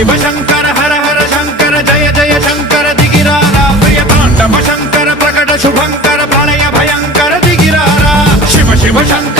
शिव शंकर हर हर शंकर जय जय शंकर दिगिरारा प्रिय तांडव शंकर प्रकट शुभंकर प्रणय भयंकर दिगिरारा शिव शिव शंकर